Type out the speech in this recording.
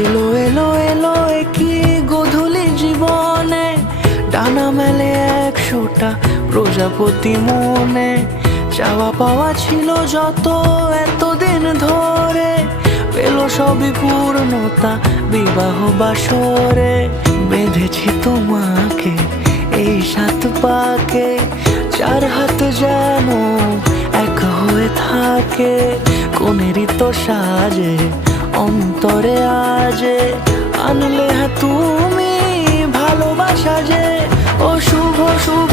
এলো এলো এলো কি গধূলি জীবনে, ডানা মেলে 100টা প্রজাপতি মনে। চাওয়া পাওয়া ছিল যত এতদিন ধরে, পেল সবই পূর্ণতা বিবাহ বাসরে। বেঁধেছি তোমাকে এই 7 পাকে, 4 হাত যেন এক হয়ে থাকে। কোনেরই তো সাজে অন্তরে আজে, আনলে তুমি ভালোবাসা যে। ও শুভ শুভ